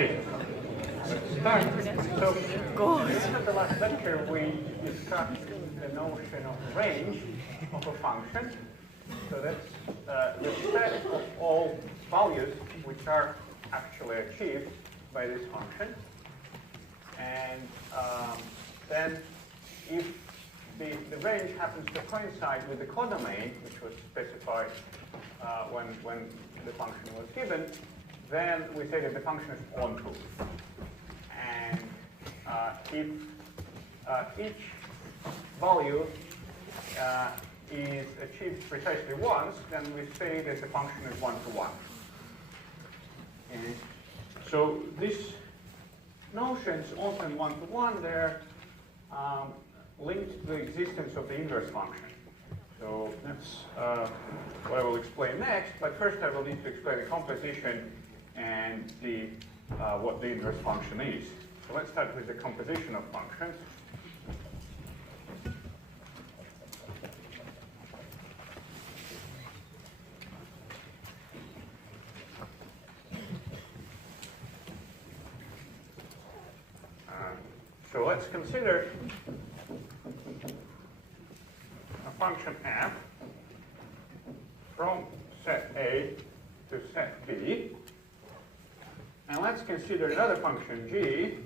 Okay. Let's start. So, in the last lecture, we discussed the notion of range of a function. So that's the set of all values which are actually achieved by this function. And then if the range happens to coincide with the codomain, which was specified when the function was given, then we say that the function is onto. And if each value is achieved precisely once, then we say that the function is one-to-one. And so these notions, often one-to-one, they're linked to the existence of the inverse function. So that's what I will explain next, but first I will need to explain the composition and what the inverse function is. So let's start with the composition of functions. So let's consider a function f from set A to set B. And let's consider another function g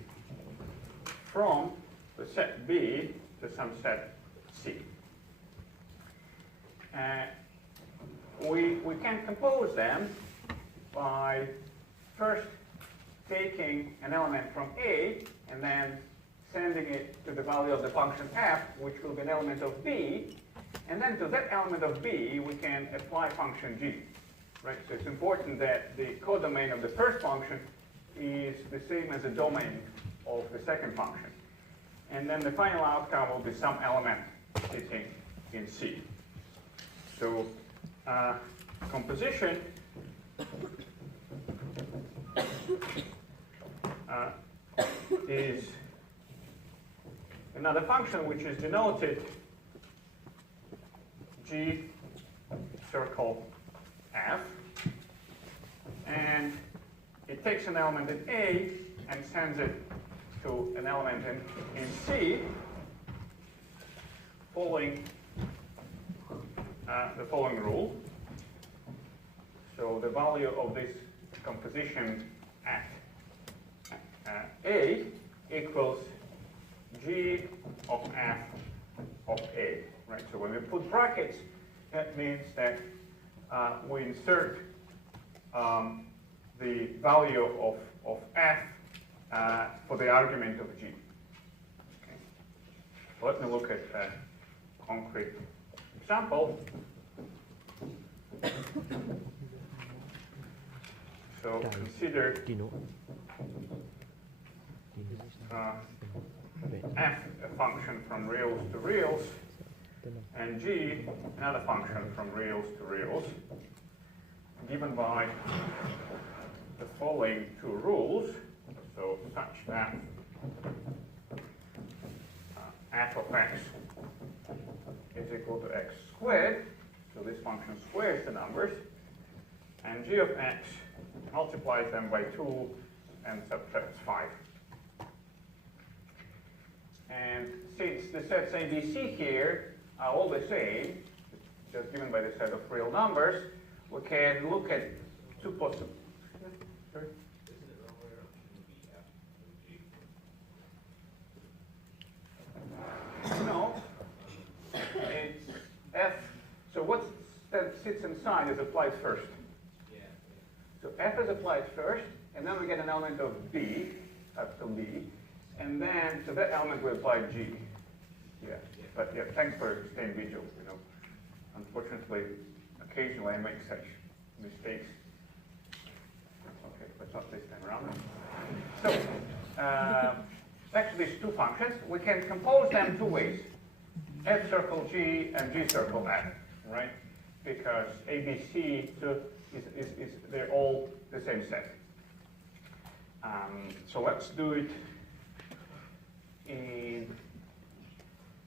from the set B to some set C. We can compose them by first taking an element from A and then sending it to the value of the function f, which will be an element of B. And then to that element of B, we can apply function g. Right? So it's important that the codomain of the first function is the same as the domain of the second function. And then the final outcome will be some element sitting in C. So composition is another function which is denoted g circle f, and it takes an element in A and sends it to an element in C, following the following rule. So the value of this composition at A equals g of f of A. Right? So when we put brackets, that means that we insert the value of f for the argument of g. Okay. So let me look at a concrete example. So consider f a function from reals to reals, and g another function from reals to reals, given by the following two rules. So such that f of x is equal to x squared, so this function squares the numbers, and g of x multiplies them by 2 and subtracts 5. And since the sets A, B, C here are all the same, just given by the set of real numbers, we can look at two possible. Sorry? No, it's f. So what that sits inside is applied first. So f is applied first, and then we get an element of b, capital B, and then to that element we apply g. Yeah, but yeah, thanks for staying vigilant. You know, unfortunately, occasionally I make such mistakes. Okay, but not this time around. So back to these two functions, we can compose them two ways: f circle g and g circle f, right? Because a, b, c is they're all the same set. So let's do it in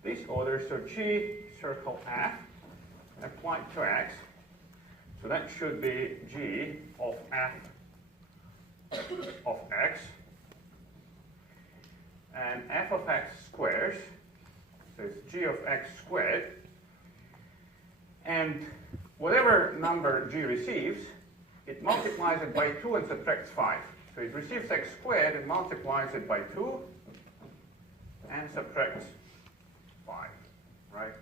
this order. So g circle f applied to x. So that should be g of f of x, and f of x squares, so it's g of x squared, and whatever number g receives, it multiplies it by 2 and subtracts 5. So it receives x squared, it multiplies it by 2 and subtracts 5, right?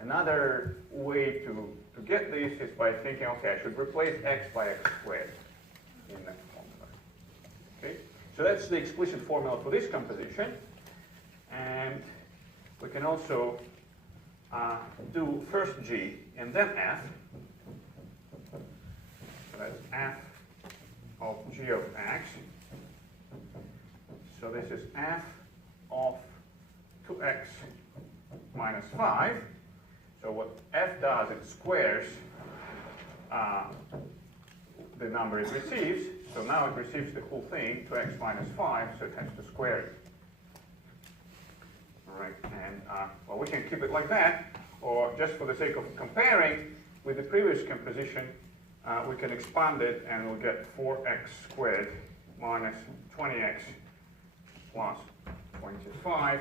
Another way to get this is by thinking, okay, I should replace x by x squared in that formula. Okay? So that's the explicit formula for this composition. And we can also do first g and then f. So that's f of g of x. So this is f of 2x minus 5. So what f does, it squares the number it receives. So now it receives the whole thing, 2x minus 5, so it has to square it. All right, and well, we can keep it like that, or just for the sake of comparing with the previous composition, we can expand it and we'll get 4x squared minus 20x plus 25.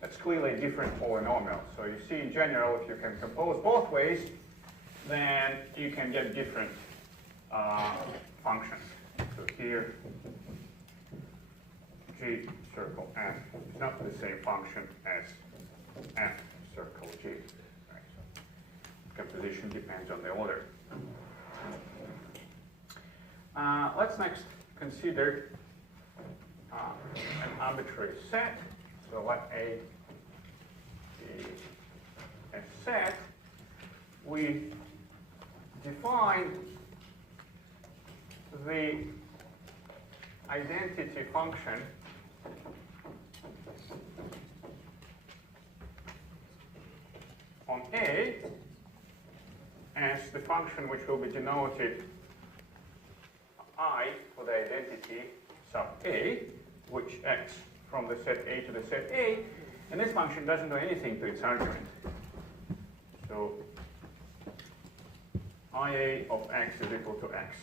That's clearly a different polynomial. So you see, in general, if you can compose both ways, then you can get different functions. So here, g circle f is not the same function as f circle g. Right? So composition depends on the order. Let's next consider an arbitrary set. So let A be a set. We define the identity function on A as the function which will be denoted I for the identity sub A, which acts from the set A to the set A, and this function doesn't do anything to its argument. So IA of x is equal to x.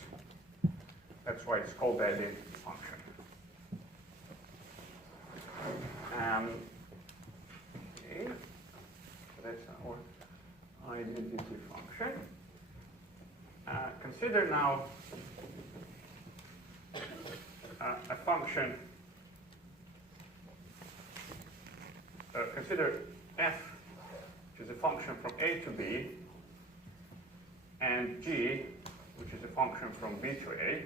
That's why it's called the identity function. Okay. So that's our identity function. Consider now a function. Consider f, which is a function from A to B, and g, which is a function from B to A.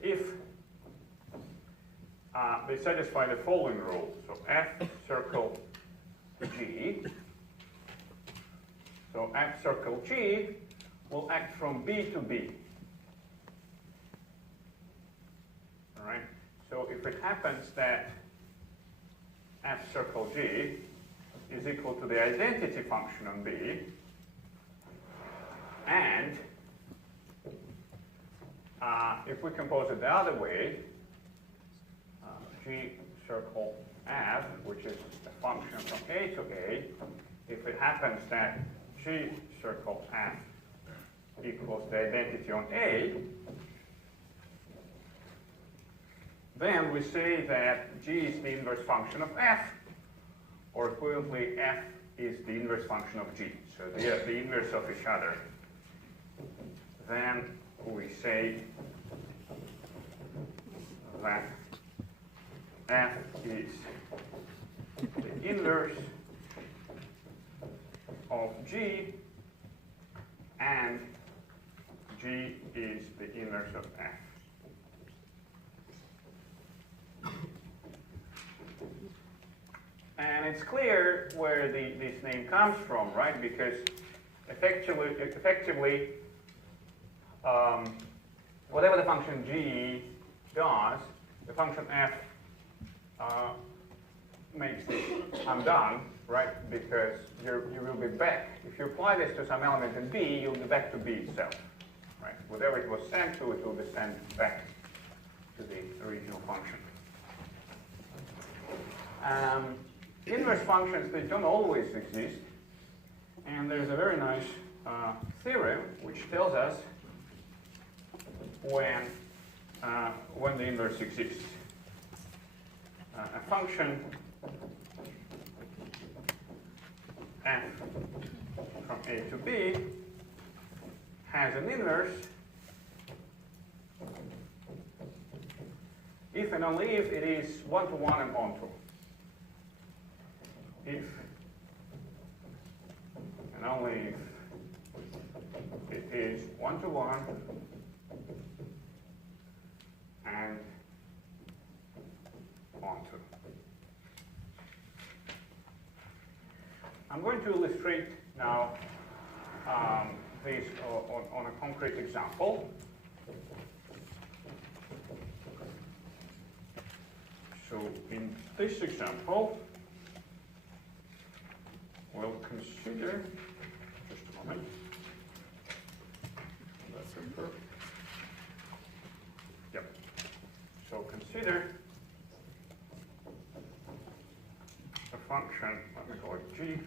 If they satisfy the following rule, so f circle g, so f circle g will act from B to B. All right. So if it happens that f circle g is equal to the identity function on B, and if we compose it the other way, g circle f, which is a function from A to A, if it happens that g circle f equals the identity on A, then we say that g is the inverse function of f, or equivalently f is the inverse function of g. So they are the inverse of each other. Then we say that f is the inverse of g, and g is the inverse of f. And it's clear where this name comes from, right? Because effectively whatever the function g does, the function f makes it undone, right? Because you will be back. If you apply this to some element in B, you'll be back to B itself, right? Whatever it was sent to, it will be sent back to the original function. Inverse functions, they don't always exist. And there's a very nice theorem which tells us when the inverse exists. A function f from A to B has an inverse if and only if it is one-to-one and onto. If and only if it is one-to-one and onto. I'm going to illustrate now this on a concrete example. So in this example, we'll consider, just a moment, yep. So consider a function, let me call it g,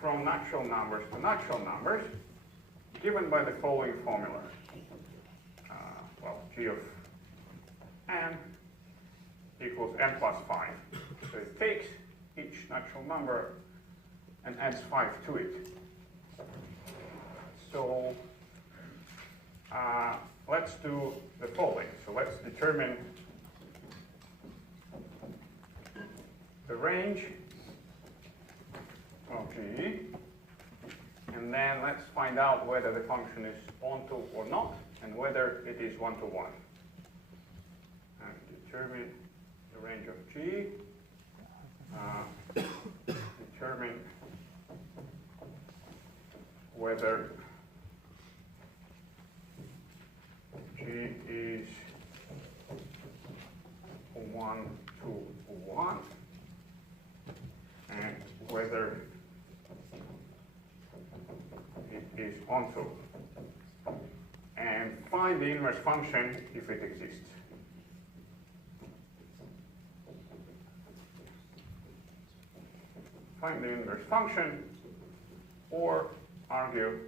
from natural numbers to natural numbers, given by the following formula. Well, g of n equals n plus 5. So it takes each natural number and adds 5 to it. So let's do the following. So let's determine the range of g, and then let's find out whether the function is onto or not, and whether it is one-to-one. And determine the range of g, determine whether g is 1-to-1 and whether it is onto, and find the inverse function if it exists. Find the inverse function, or argue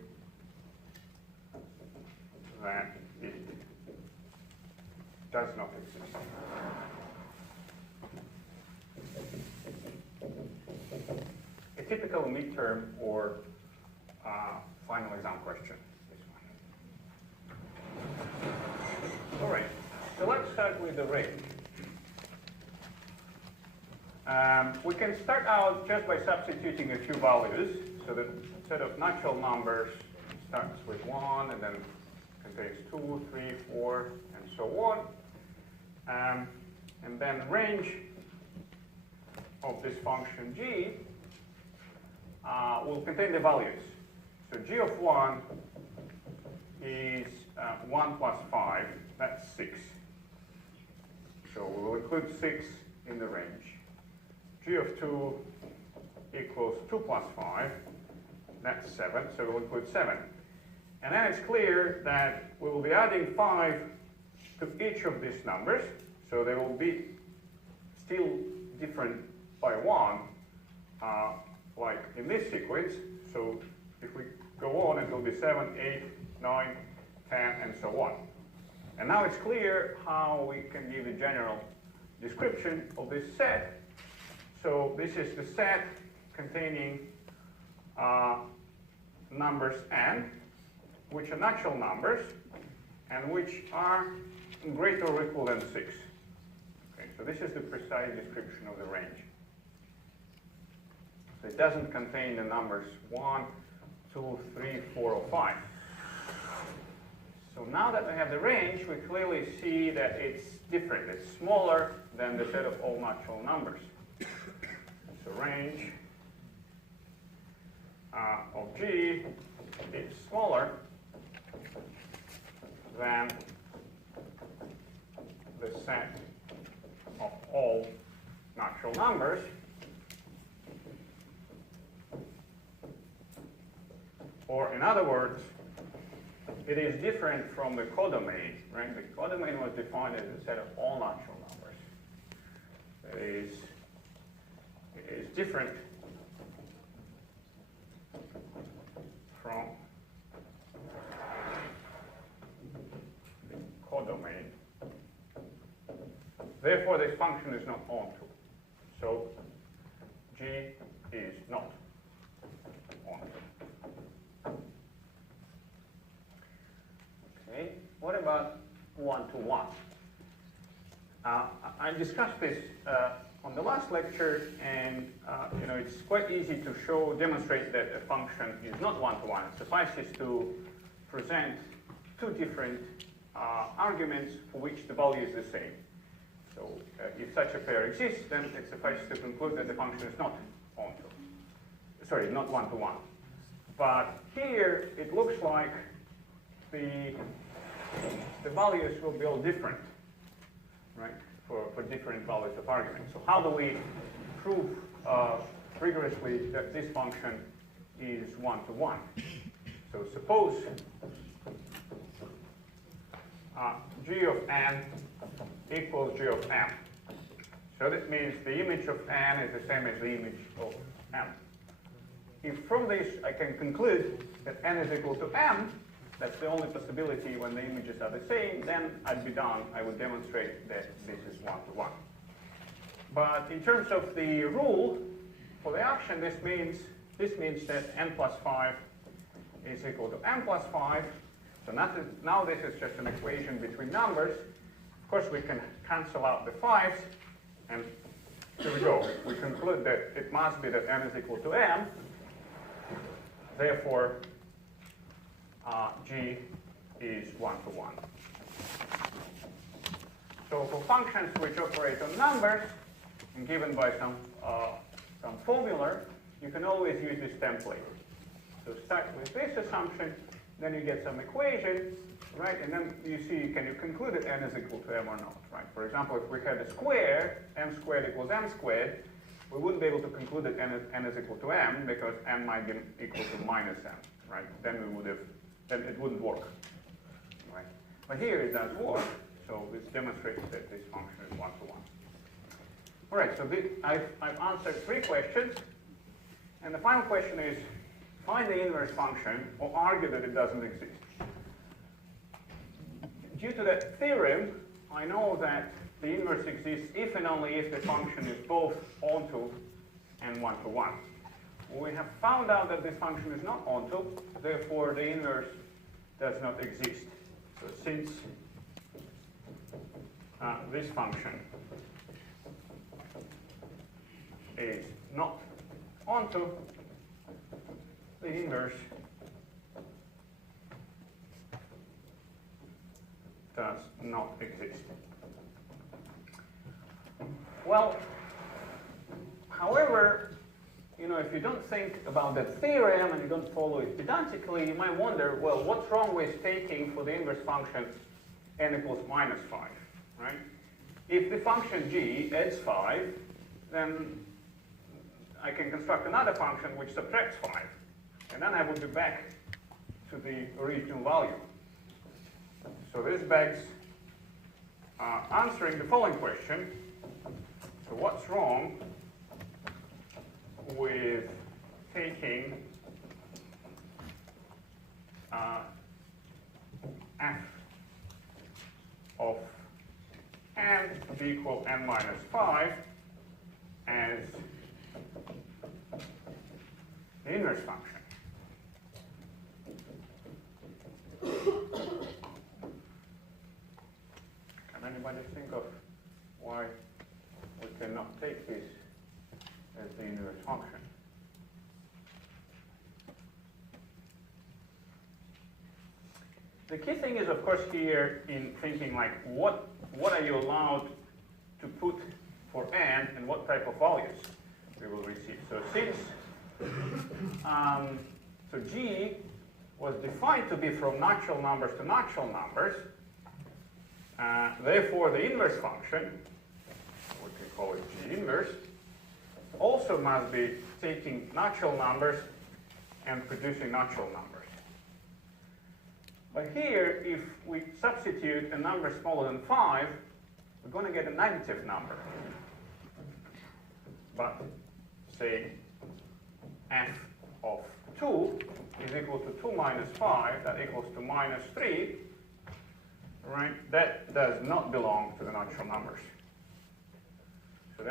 that it does not exist. A typical midterm or final exam question, this one. All right, so let's start with the range. We can start out just by substituting a few values. So the set of natural numbers starts with 1 and then contains 2, 3, 4, and so on. And then range of this function g will contain the values. So g of 1 is 1 plus 5, that's 6. So we will include 6 in the range. G of 2 equals 2 plus 5, that's 7, so we'll include 7. And then it's clear that we will be adding 5 to each of these numbers, so they will be still different by 1, like in this sequence. So if we go on, it will be 7, 8, 9, 10, and so on. And now it's clear how we can give a general description of this set. So this is the set containing numbers n, which are natural numbers, and which are greater or equal than 6. Okay, so this is the precise description of the range. So it doesn't contain the numbers 1, 2, 3, 4, or 5. So now that we have the range, we clearly see that it's different. It's smaller than the set of all natural numbers. So range of G is smaller than the set of all natural numbers, or in other words, it is different from the codomain, right? The codomain was defined as a set of all natural numbers. It is different from Therefore, this function is not onto. So g is not onto. Okay, what about one-to-one? I discussed this on the last lecture, and it's quite easy to demonstrate that a function is not one-to-one. It suffices to present two different arguments for which the value is the same. So if such a pair exists, then it suffices to conclude that the function is not onto. Sorry, not one-to-one. But here it looks like the values will be all different, right, for different values of arguments. So how do we prove rigorously that this function is one-to-one? So suppose g of n equals g of m. So that means the image of n is the same as the image of m. If from this I can conclude that n is equal to m, that's the only possibility when the images are the same, then I'd be done. I would demonstrate that this is one-to-one. But in terms of the rule for the action, this means that n plus 5 is equal to m plus 5. So now this is just an equation between numbers. Of course, we can cancel out the 5s, and here we go. We conclude that it must be that n is equal to m. Therefore, g is one-to-one. So for functions which operate on numbers, and given by some formula, you can always use this template. So start with this assumption, then you get some equation, right? And then you see, can you conclude that n is equal to m or not, right? For example, if we had a square, m squared equals m squared, we wouldn't be able to conclude that n is equal to m because n might be equal to minus m, right? Then it wouldn't work, right? But here it does work, so this demonstrates that this function is one-to-one. All right, so I've answered 3 questions, and the final question is, find the inverse function or argue that it doesn't exist. Due to that theorem, I know that the inverse exists if and only if the function is both onto and one-to-one. We have found out that this function is not onto, therefore the inverse does not exist. So since this function is not onto, the inverse does not exist. Well, however, if you don't think about that theorem and you don't follow it pedantically, you might wonder, well, what's wrong with taking for the inverse function n equals minus 5, right? If the function g adds 5, then I can construct another function which subtracts 5. And then I would be back to the original value. So this begs answering the following question. So what's wrong with taking f of n to be equal n minus 5 as the inverse function? Can anybody think of why we cannot take this as the inverse function? The key thing is, of course, here in thinking like what are you allowed to put for n and what type of values we will receive. So since so g was defined to be from natural numbers to natural numbers, therefore the inverse function, we can call it g inverse, also must be taking natural numbers and producing natural numbers. But here, if we substitute a number smaller than 5, we're going to get a negative number. But say f of 2 is equal to 2 minus 5, that equals to minus 3, right? That does not belong to the natural numbers. So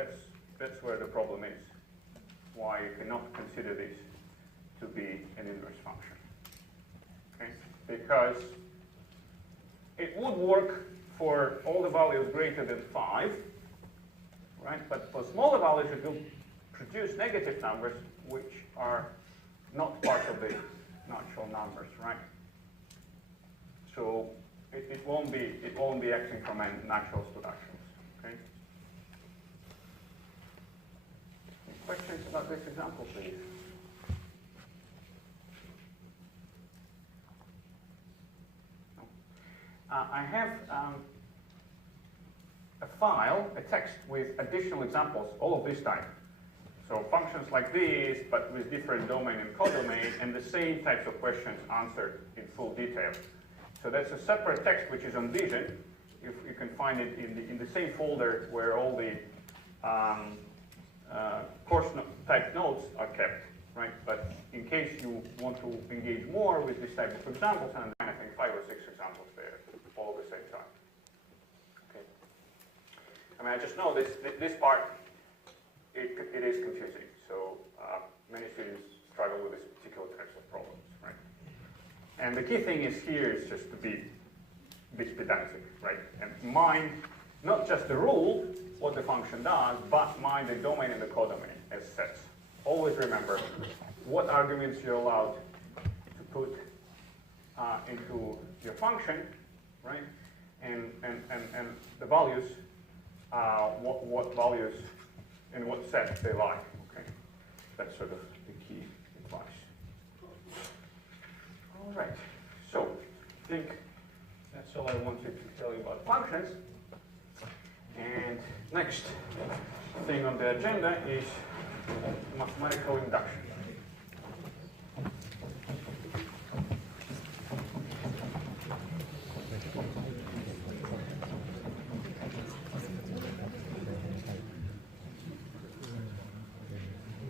that's where the problem is, why you cannot consider this to be an inverse function. Okay? Because it would work for all the values greater than 5, right? But for smaller values, it will produce negative numbers, which are not part of the natural numbers, right? So it won't be acting from natural deductions. Okay. Any questions about this example, please? No. I have a file, a text with additional examples, all of this type. So functions like this, but with different domain and codomain, and the same types of questions answered in full detail. So that's a separate text which is on Vision. You can find it in the same folder where all the course type notes are kept, right? But in case you want to engage more with this type of examples, and I think 5 or 6 examples there, all at the same time. Okay. I mean, I just know this part. It is confusing, so many students struggle with this particular types of problems, right? And the key thing is here is just to be a bit pedantic, right? And mind not just the rule, what the function does, but mind the domain and the codomain as sets. Always remember what arguments you're allowed to put into your function, right? And the values, what values in what set they lie, okay? That's sort of the key advice. All right, so I think that's all I wanted to tell you about functions. And next thing on the agenda is mathematical induction.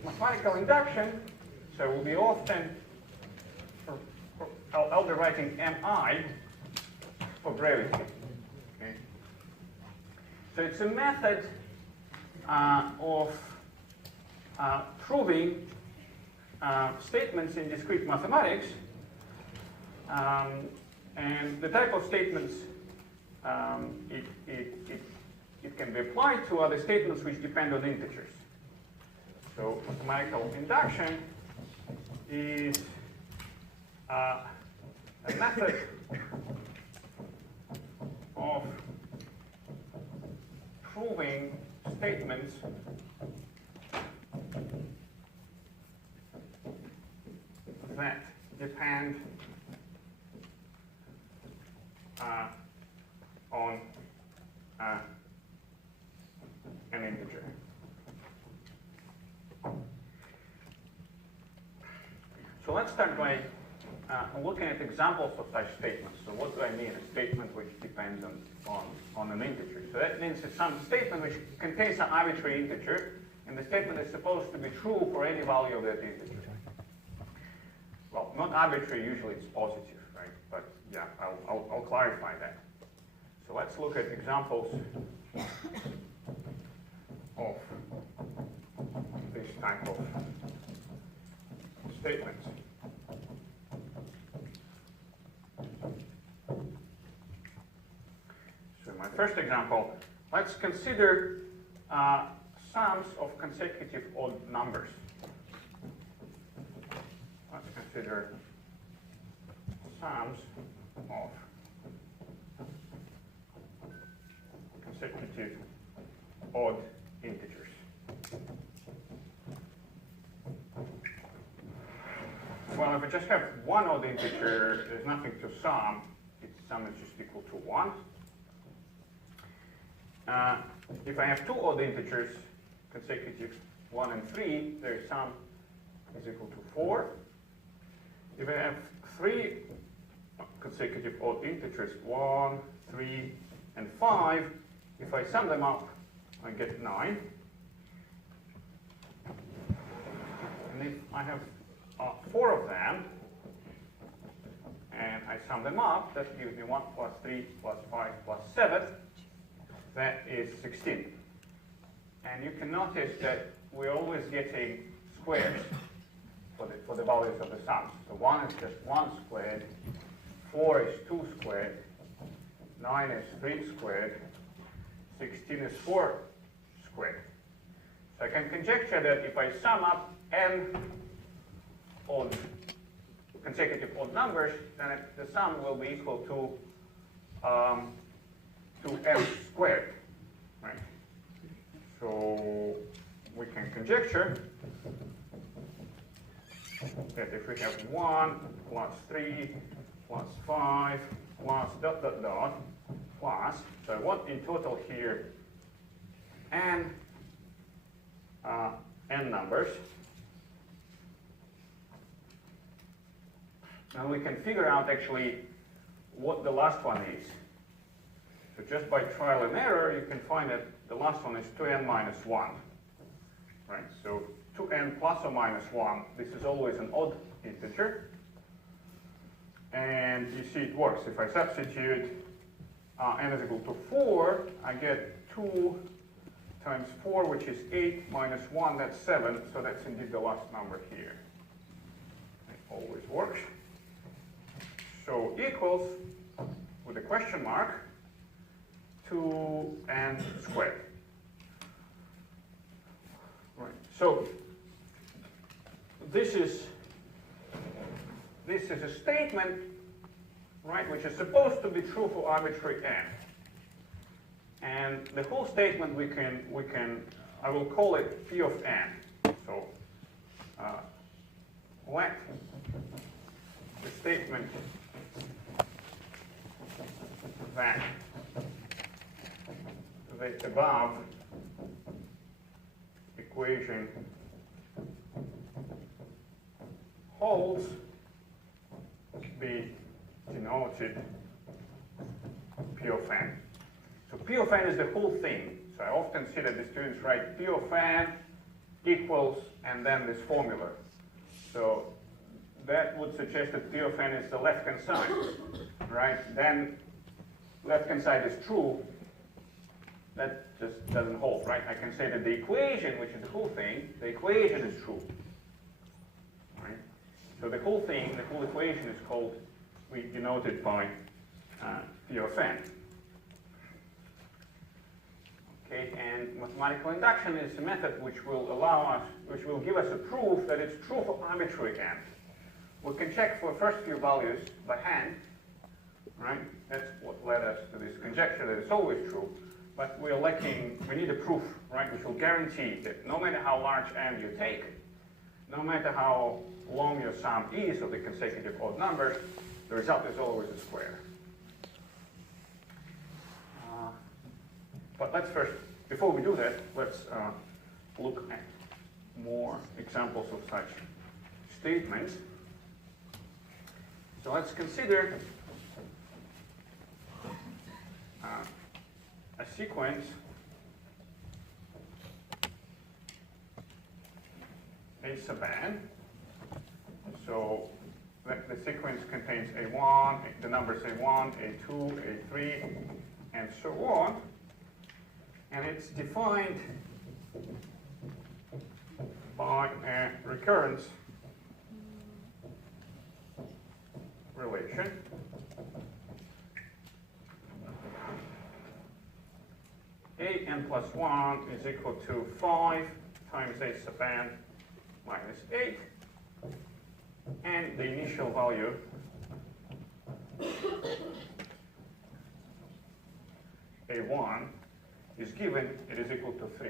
Mathematical induction, so we'll be often, I'll be writing MI for brevity. Okay. So it's a method of proving statements in discrete mathematics, and the type of statements it can be applied to are the statements which depend on integers. So mathematical induction is a method of proving statements that depend on an integer. So let's start by looking at examples of such statements. So what do I mean? A statement which depends on an integer. So that means it's some statement which contains an arbitrary integer, and the statement is supposed to be true for any value of that integer. Well, not arbitrary, usually it's positive, right? But yeah, I'll clarify that. So let's look at examples of this type of statements. So my first example, let's consider sums of consecutive odd numbers. Let's consider sums of consecutive odd integers. Well, if I just have one odd integer, there's nothing to sum. Its sum is just equal to 1. If I have two odd integers, consecutive 1 and 3, their sum is equal to 4. If I have 3 consecutive odd integers, 1, 3, and 5, if I sum them up, I get 9. And if I have 4 of them, and I sum them up, that gives me 1 plus 3 plus 5 plus 7. That is 16. And you can notice that we're always getting squares for the values of the sums. So 1 is just 1 squared, 4 is 2 squared, 9 is 3 squared, 16 is 4 squared. So I can conjecture that if I sum up n consecutive odd numbers, then the sum will be equal to m squared, right? So we can conjecture that if we have 1 plus 3 plus 5 plus dot dot dot plus, so I want in total here n numbers, and we can figure out actually what the last one is. So just by trial and error, you can find that the last one is 2n minus 1. Right? So 2n plus or minus 1, this is always an odd integer. And you see it works. If I substitute n is equal to 4, I get 2 times 4, which is 8, minus 1, that's 7. So that's indeed the last number here. It always works. So equals, with a question mark, 2n squared. Right. So this is a statement, right, which is supposed to be true for arbitrary n. And the whole statement I will call it P of n. So let the statement that the above equation holds be denoted P of n. So P of n is the whole thing. So I often see that the students write P of n equals and then this formula. So that would suggest that P of n is the left-hand side, right? Then left-hand side is true. That just doesn't hold, right? I can say that the equation, which is the whole thing, the equation is true, right? So the whole thing, the whole equation is called, we denote it by P of n. Okay, and mathematical induction is a method which will allow us, which will give us a proof that it's true for arbitrary n. We can check for the first few values by hand, right? That's what led us to this conjecture that it's always true. But we're lacking, we need a proof, right, which will guarantee that no matter how large n you take, no matter how long your sum is of the consecutive odd numbers, the result is always a square. But let's first, before we do that, let's look at more examples of such statements. So let's consider a sequence A sub n. So the sequence contains A1, the numbers A1, A2, A3, and so on. And it's defined by a recurrence relation. A n plus 1 is equal to 5 times A sub n minus 8. And the initial value A1 is given, it is equal to 3.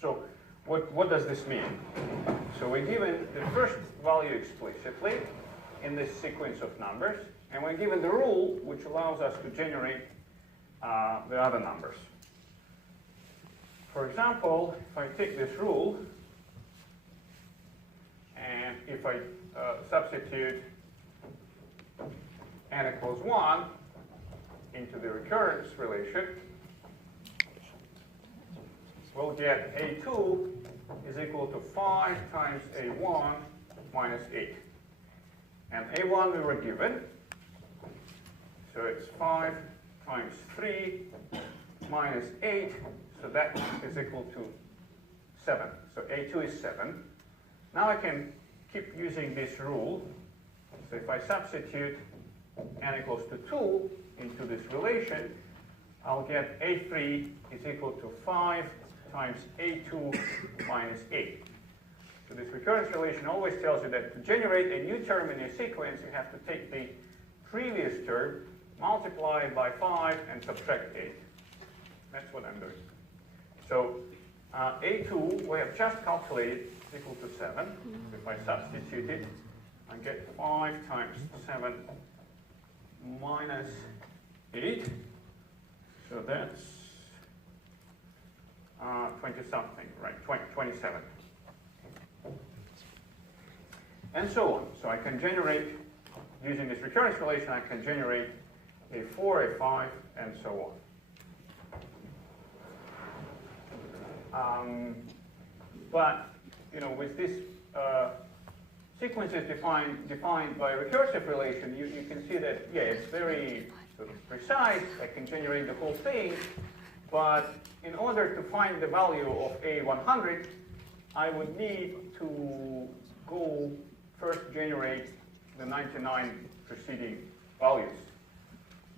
So what does this mean? So we're given the first value explicitly in this sequence of numbers, and we're given the rule which allows us to generate the other numbers. For example, if I take this rule, and if I substitute n equals 1 into the recurrence relation, we'll get A2 is equal to 5 times A1 minus 8. And A1 we were given, so it's 5 times 3 minus 8, so that is equal to 7. So A2 is 7. Now I can keep using this rule. So if I substitute n equals to 2 into this relation, I'll get A3 is equal to 5 times A2 minus 8. So this recurrence relation always tells you that to generate a new term in your sequence, you have to take the previous term, multiply it by 5, and subtract 8. That's what I'm doing. So A2, we have just calculated, is equal to 7. So if I substitute it, I get 5 times 7 minus 8. So that's 20-something, right? 27. And so on. So I can generate, using this recurrence relation, I can generate a 4, a 5, and so on. But, you know, with this sequences defined by recursive relation, you can see that, yeah, it's very sort of precise. I can generate the whole thing. But in order to find the value of A100, I would need to go first generate the 99 preceding values,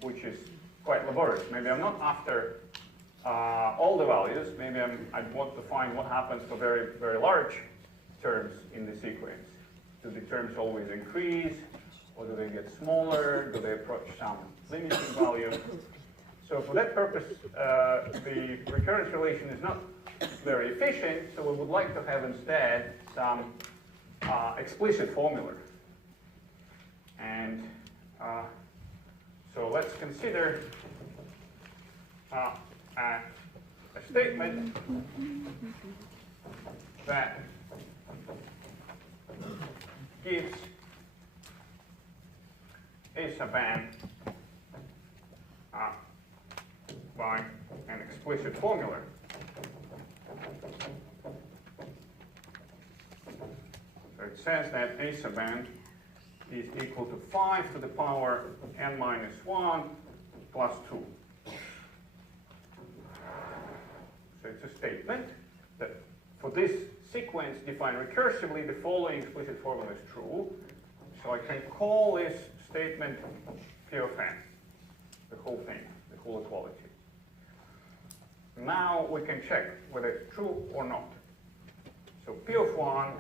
which is quite laborious. Maybe I'm not after all the values. Maybe I want to find what happens for very, very large terms in the sequence. Do the terms always increase, or do they get smaller? Do they approach some limiting value? So for that purpose, the recurrence relation is not very efficient, so we would like to have instead some explicit formula. And so let's consider a statement that gives a sub n by an explicit formula. So it says that a sub n is equal to 5 to the power n minus 1 plus 2. So it's a statement that for this sequence defined recursively, the following explicit formula is true. So I can call this statement P of n, the whole thing, the whole equality. Now we can check whether it's true or not. So P of 1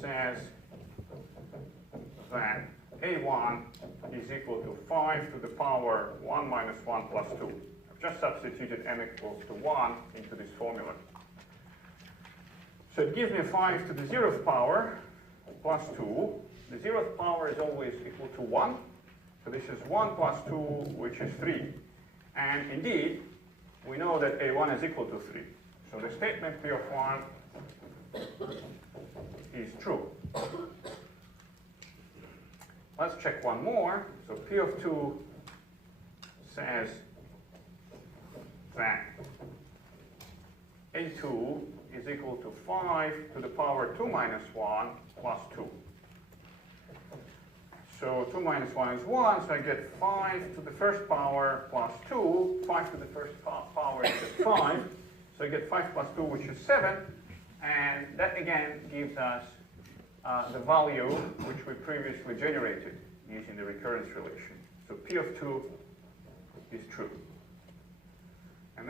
says that A1 is equal to 5 to the power 1 minus 1 plus 2. I've just substituted n equals to 1 into this formula. So it gives me 5 to the 0th power plus 2. The 0th power is always equal to 1. So this is 1 plus 2, which is 3. And indeed, we know that A1 is equal to 3. So the statement P of 1 is true. Let's check one more. So P of 2 says that A2 is equal to 5 to the power 2 minus 1 plus 2. So 2 minus 1 is 1, so I get 5 to the first power plus 2. 5 to the first power is just 5. So I get 5 plus 2, which is 7. And that again gives us the value which we previously generated using the recurrence relation. So P of 2 is true. And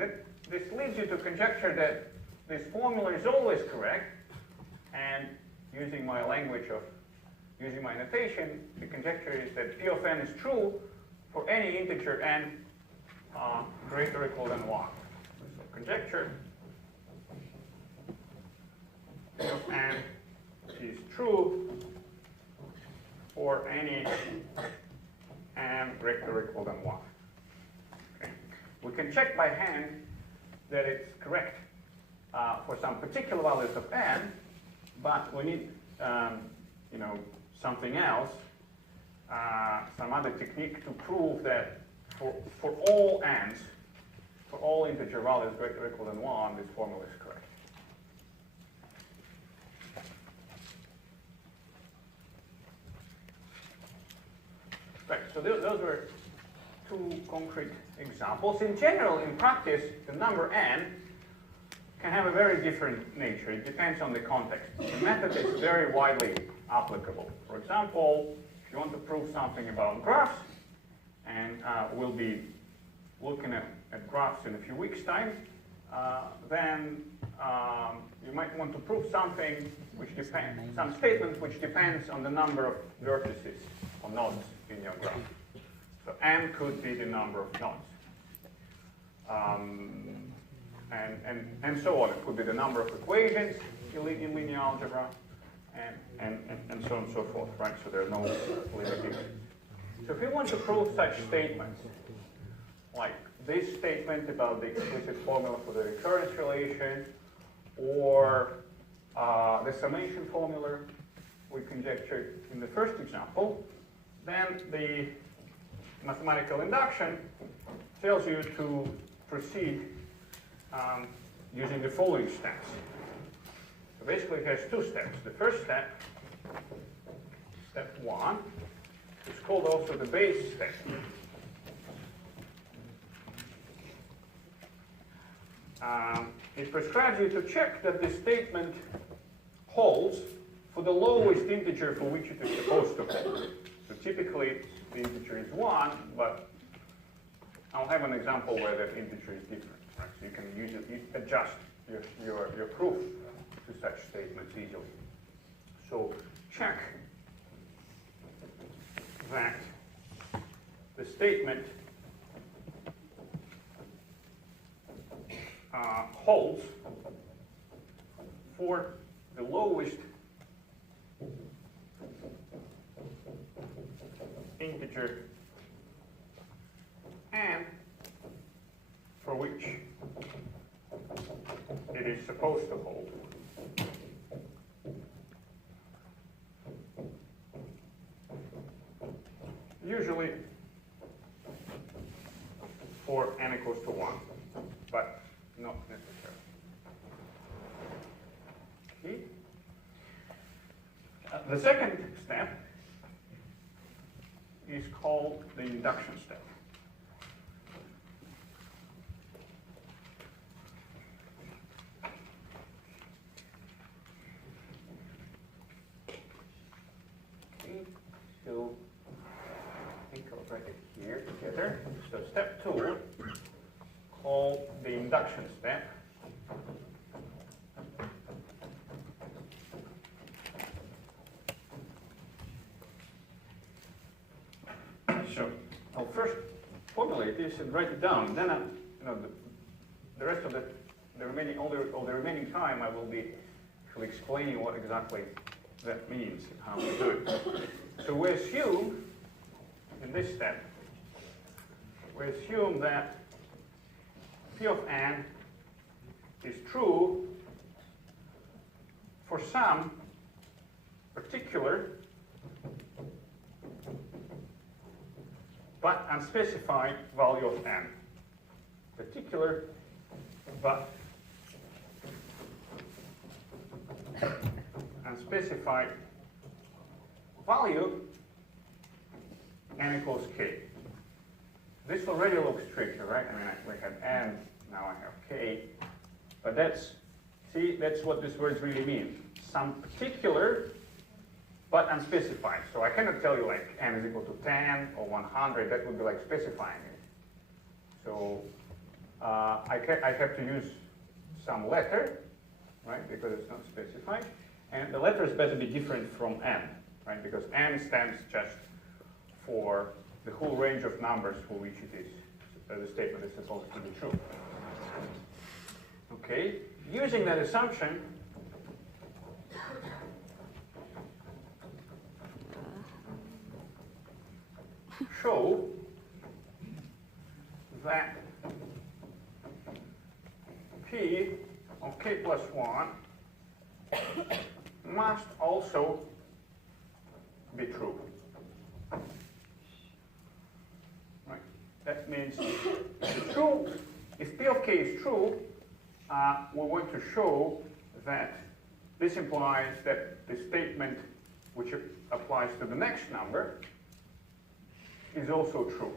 this leads you to conjecture that this formula is always correct. And using my language of using my notation, the conjecture is that P of n is true for any integer n greater or equal than 1. So conjecture P of n is true for any n greater or equal than 1. Okay. We can check by hand that it's correct for some particular values of n, but we need something else, some other technique to prove that for all n's, for all integer values greater or equal than 1, this formula is correct. Right, so those were two concrete examples. In general, in practice, the number n can have a very different nature. It depends on the context. The method is very widely applicable. For example, if you want to prove something about graphs, and we'll be looking at graphs in a few weeks' time, then you might want to prove something which depends, some statement which depends on the number of vertices or nodes in your graph. So n could be the number of nodes. And so on. It could be the number of equations in linear algebra, and so on and so forth, right? So there are no limitations. So if we want to prove such statements, like this statement about the explicit formula for the recurrence relation, or the summation formula we conjectured in the first example, then the mathematical induction tells you to proceed using the following steps. So basically it has two steps. The first step, step 1, is called also the base step. It prescribes you to check that the statement holds for the lowest integer for which it is supposed to hold. So typically the integer is 1, but I'll have an example where that integer is different. Right? So you can use it, you adjust your proof to such statements easily. So check that the statement holds for the lowest integer and for which it is supposed to hold. Usually for n equals to 1, but not necessarily. Okay. The second step is called the induction step. Okay, so I think I'll write it here together. So step 2, called the induction step. So I'll first formulate this and write it down. And then the rest of the remaining all the remaining time I will be actually explaining what exactly that means and how to do it. So we assume in this step, we assume that P of n is true for some particular but unspecified value of n. Particular but unspecified value n equals k. This already looks tricky, right? I mean, we had n, now I have k. But that's what these words really mean. Some particular but unspecified. So I cannot tell you like n is equal to 10 or 100. That would be like specifying it. So I have to use some letter, right? Because it's not specified. And the letters better be different from n, right? Because n stands just for the whole range of numbers for which it is, the statement is supposed to be true. Okay, using that assumption, show that P of k plus 1 must also be true. Right? That means if P of k is true, we want to show that this implies that the statement which applies to the next number is also true.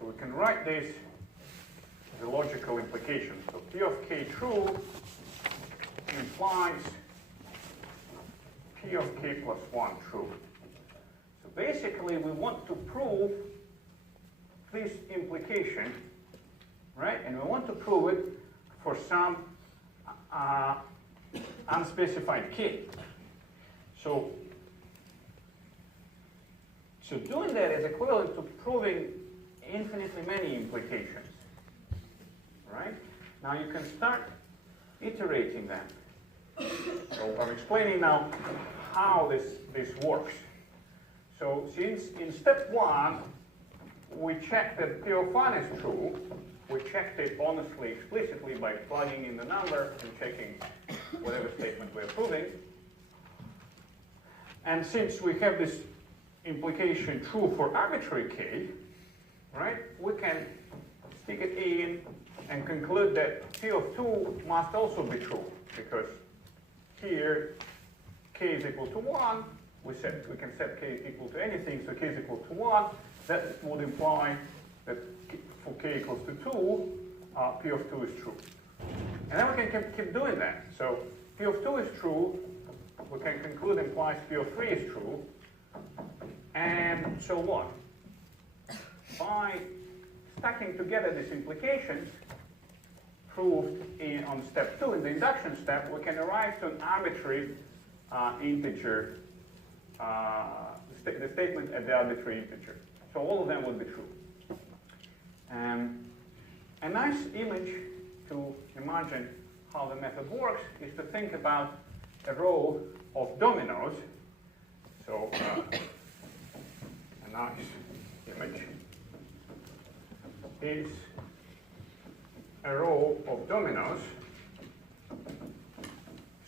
So we can write this as a logical implication. So P of k true implies P of k plus 1 true. So basically we want to prove this implication, right? And we want to prove it for some unspecified k. So doing that is equivalent to proving infinitely many implications, right? Now you can start iterating them. So I'm explaining now how this works. So since in step 1 we checked that P of 1 is true, we checked it honestly, explicitly by plugging in the number and checking whatever statement we're proving. And since we have this implication true for arbitrary k, right, we can stick it in and conclude that P of 2 must also be true, because here k is equal to 1, we can set k equal to anything, so k is equal to 1. That would imply that for k equals to 2, P of 2 is true. And then we can keep doing that. So P of 2 is true, we can conclude implies P of 3 is true, and so on. By stacking together these implications, proved on step 2, in the induction step, we can arrive to an arbitrary integer, the statement at the arbitrary integer. So all of them would be true. A nice image to imagine how the method works is to think about a row of dominoes. So a nice image is a row of dominoes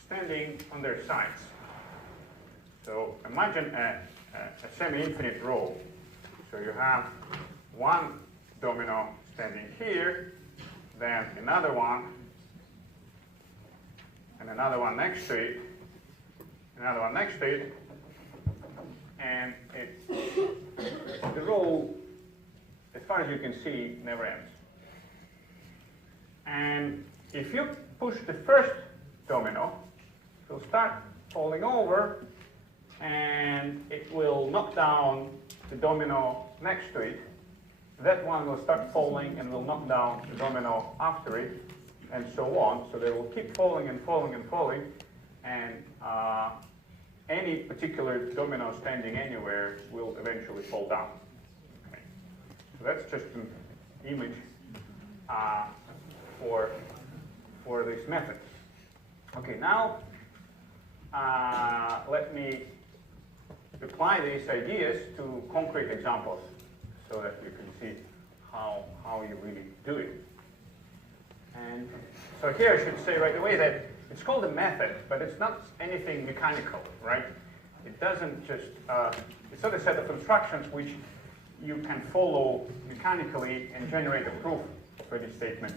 standing on their sides. So imagine a semi-infinite row. So you have one domino standing here, then another one, and another one next to it, another one next to it, and the row, as far as you can see, never ends. And if you push the first domino, it will start falling over, and it will knock down the domino next to it. That one will start falling and will knock down the domino after it, and so on. So they will keep falling and falling and falling, and any particular domino standing anywhere will eventually fall down. Okay. So that's just an image for this method. Okay, now let me apply these ideas to concrete examples so that you can see how you really do it. And so here I should say right away that it's called a method, but it's not anything mechanical, right? It doesn't just, it's not a set of instructions which you can follow mechanically and generate a proof for this statement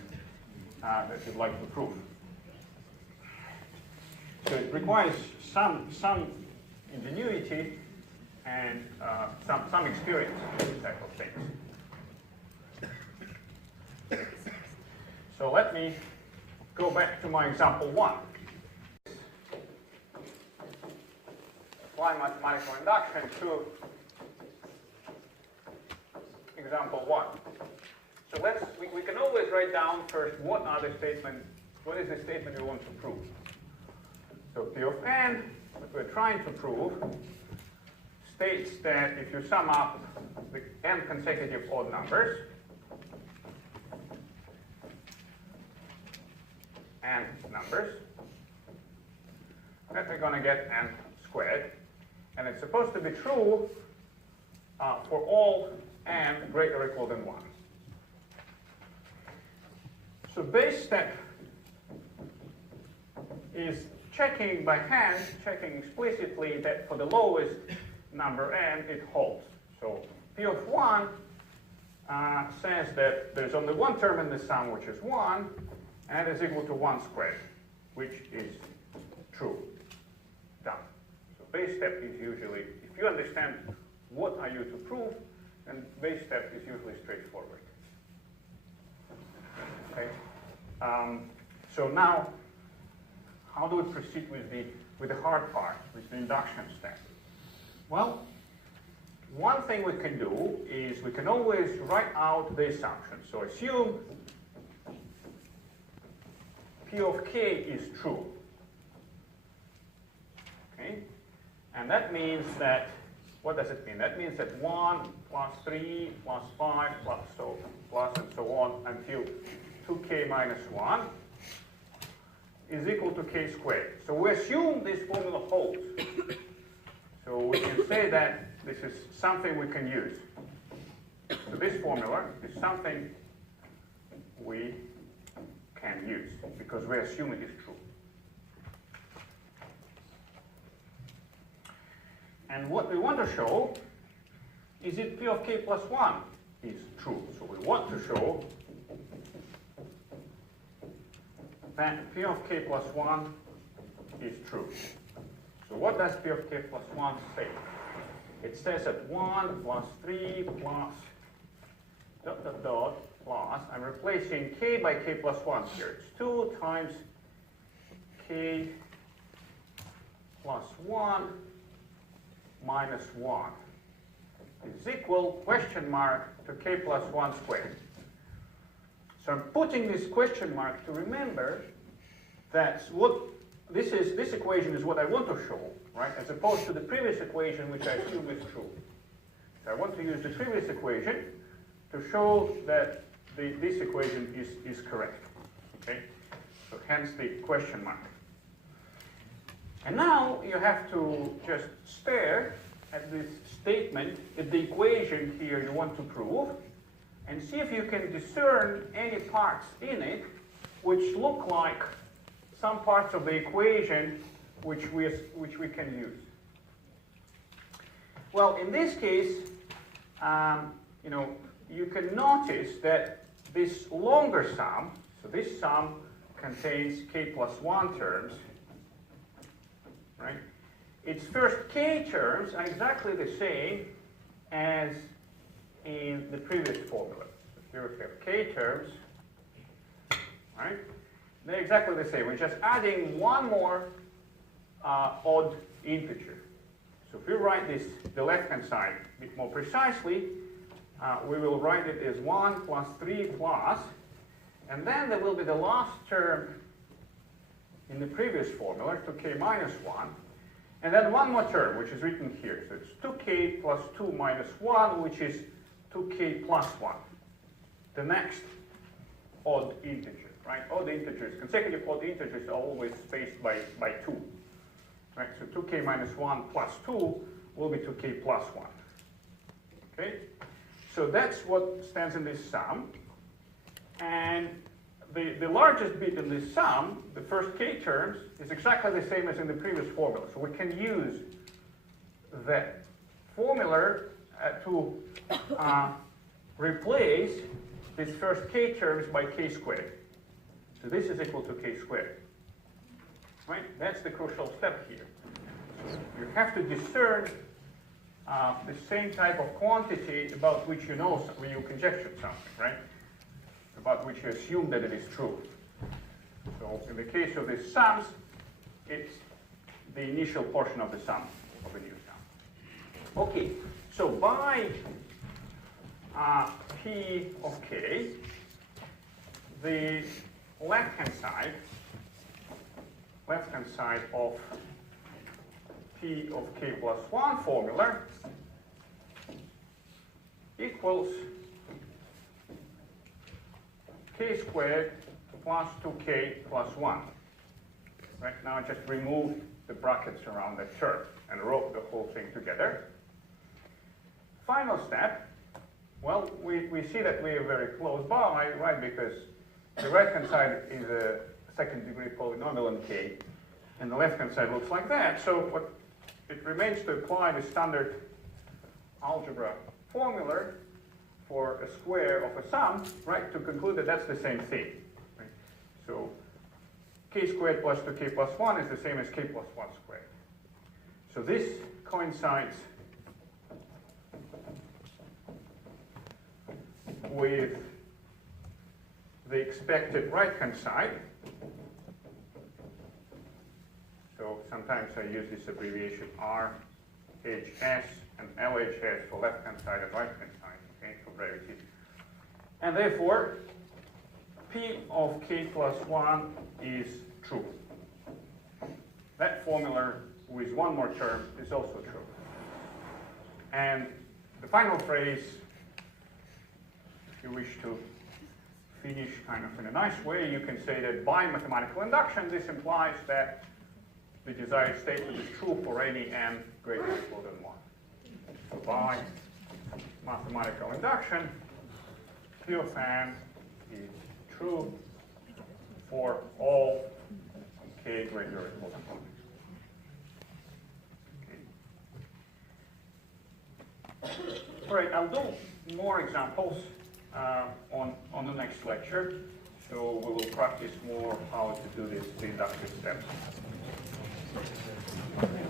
that you'd like to prove. So it requires some ingenuity and some experience in these type of things. So let me go back to my example 1. Apply mathematical induction to example 1. So we can always write down first what is the statement we want to prove. So P of n, what we're trying to prove, states that if you sum up the n consecutive odd numbers, that we're going to get n squared. And it's supposed to be true for all n greater or equal than 1. So base step is checking by hand, checking explicitly that for the lowest number n, it holds. So P of 1 says that there's only one term in the sum, which is 1, and it is equal to 1 squared, which is true. Done. So base step is usually, if you understand what are you to prove, then base step is usually straightforward. Okay. So now, how do we proceed with the hard part, with the induction step? Well, one thing we can do is we can always write out the assumption. So assume P of k is true. Okay? And that means that, what does it mean? That means that 1 plus 3 plus 5 plus and so on until 2k minus 1 is equal to k squared. So we assume this formula holds. So we can say that this is something we can use. So this formula is something we can use because we assume it is true. And what we want to show is if P of k plus 1 is true. So we want to show that P of k plus 1 is true. So what does P of k plus 1 say? It says that 1 plus 3 plus dot dot dot plus, I'm replacing k by k plus 1 here. It's 2 times k plus 1 minus 1 is equal question mark to k plus 1 squared. So I'm putting this question mark to remember that what this equation is what I want to show, right? As opposed to the previous equation, which I assume is true. So I want to use the previous equation to show that this equation is correct. Okay? So hence the question mark. And now you have to just stare at this statement, at the equation here you want to prove, and see if you can discern any parts in it which look like some parts of the equation which we can use. Well, in this case, you can notice that this longer sum, so this sum contains k plus 1 terms, right? Its first k terms are exactly the same as in the previous formula. So here we have k terms, right? They're exactly the same. We're just adding one more odd integer. So if we write this, the left-hand side, a bit more precisely, we will write it as 1 plus 3 plus, and then there will be the last term in the previous formula, 2k minus 1, and then one more term, which is written here. So it's 2k plus 2 minus 1, which is 2k plus 1, the next odd integer, right? Odd integers, consecutive odd integers are always spaced by 2, right? So 2k minus 1 plus 2 will be 2k plus 1, okay? So that's what stands in this sum, and the largest bit in this sum, the first k terms, is exactly the same as in the previous formula. So we can use that formula to replace this first k terms by k squared. So this is equal to k squared. Right? That's the crucial step here. So you have to discern the same type of quantity about which you know when you conjecture something, right? About which you assume that it is true. So in the case of these sums, it's the initial portion of the sum of a new sum. Okay, so by P of k, the left-hand side of P of k plus 1 formula equals k squared plus 2k plus 1. Right now I just removed the brackets around that term and wrote the whole thing together. Final step, well, we see that we are very close by, right, because the right-hand side is a second-degree polynomial in k, and the left-hand side looks like that. So what it remains to apply the standard algebra formula for a square of a sum, right, to conclude that that's the same thing. Right? So k squared plus 2k plus 1 is the same as k plus 1 squared. So this coincides with the expected right-hand side. So sometimes I use this abbreviation RHS and LHS for left-hand side and right-hand side, okay, for brevity. And therefore, P of k plus 1 is true. That formula with one more term is also true. And the final phrase, if you wish to finish kind of in a nice way, you can say that by mathematical induction, this implies that the desired statement is true for any n greater or equal than 1. So by mathematical induction, Q of n is true for all k greater or equal than 1. Okay. All right, I'll do more examples on the next lecture. So we will practice more how to do this, the inductive steps.